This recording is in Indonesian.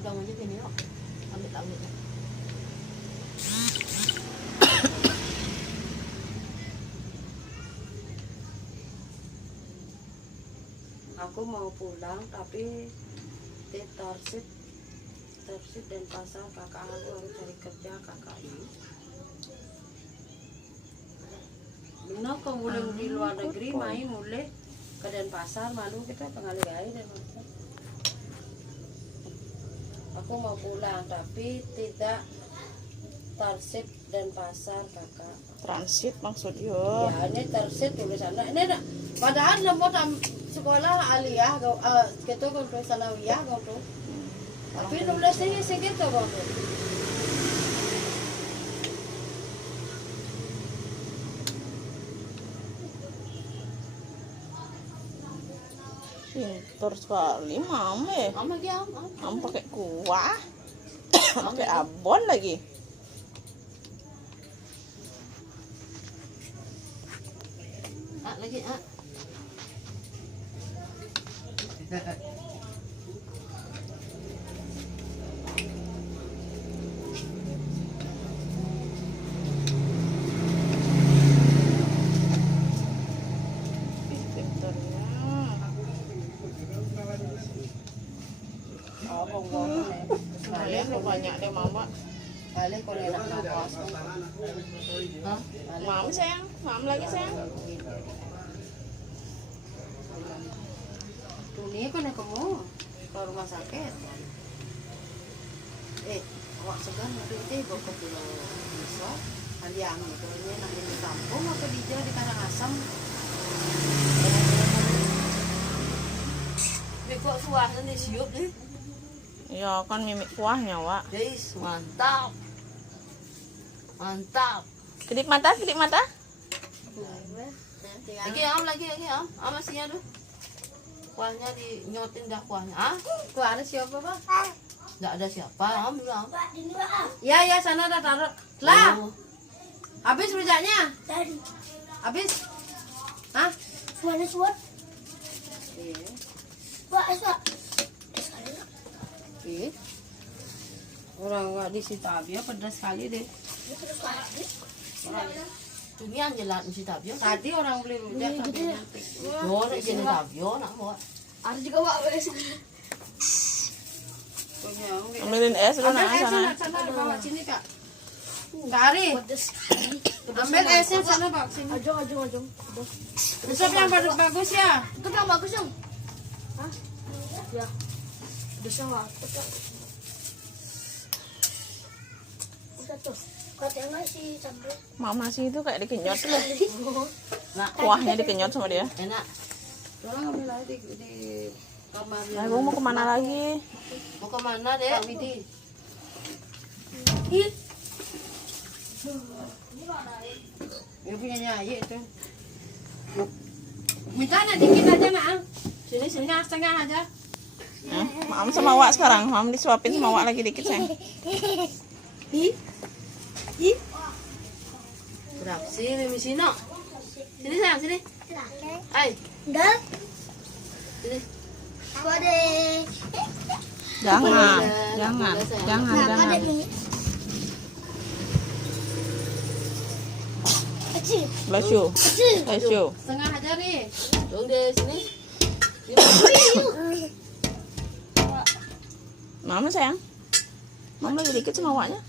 Adang aja gini yuk. Ambil. Aku mau pulang tapi di Tarsit dan pasar kakak aku harus cari kerja kakaknya. Benar kau boleh di luar negeri main boleh ke Denpasar malu kita pengali-gali Denpasar. Aku mau pulang tapi tidak Tarsit dan pasar kakak. Transit maksudnya. Ya ini Tarsit tulisannya. Ini padahal lemot sekolah aliyah gitu kalau sanawiyah gitu. Tapi nulisnya segitu gitu. Pintar sekali mama. Mama lagi Mama pakai kuah. Pakai abon lagi. lagi. Pintarnya. Kalian lo banyak deh mama. Balik kalau enak nafas. Mama sayang, mama lagi sayang. Dunia kan kamu ke rumah sakit. Awak segan nanti bawa ke Pulau Bisa, Aliang itu ini nak di kampung atau di Karangasem. Kok suasana siup nih. Iya kan mimik kuahnya wak. Guys, mantap. Kedip mata, kedip mata. Lagi am. Masihnya tuh. Kuahnya dinyotin dah kuahnya. Tuh ada siapa Pak? Enggak ada siapa, am bilang. Ya sana ada taruh. Lah. Oh. Habis rujaknya? Tadi Habis? Hah? suara suat. Iya. Wah, Pak. Iya. Orang nggak di Sitabia pedas sekali deh. Dunia jelat mesti tabio. Tadi orang beli rujak tapi nanti. Yo, nek jadi tabio nak mau. Ada juga Pak. Ambilin es lu Ambil nak esnya sana. sana bawa sini Kak. Kari. Pedas sekali. Ambil esnya sana bawa sini. Ajong. Besok yang bagus ya. Itu yang bagus dong. Hah? Ya. Pedasnya Pak. Udah tuh. Katanya sih sampai. Mama sih itu kayak dikenyot loh. Nak, Kuahnya dikenyot sama dia. enak. Tolong ambil lagi di kamar. Nah, Ibu mau kemana lagi? Mau kemana, Dek? Pak Widi. Ini punya Nyai itu. Minta dikit aja nak. Sini setengah aja. Nah, Mam sama Wak sekarang. Mam disuapin sama Wak lagi dikit sayang. Berapa sih Mimi Sino? Sini sayang, sini. Hai, Enggak. sini. Kode. Jangan. Ada ini. Kecil. Bless you. Bless you. Setengah aja nih. Dong deh sini. Mama sayang. Mama lagi dikit sama Waknya.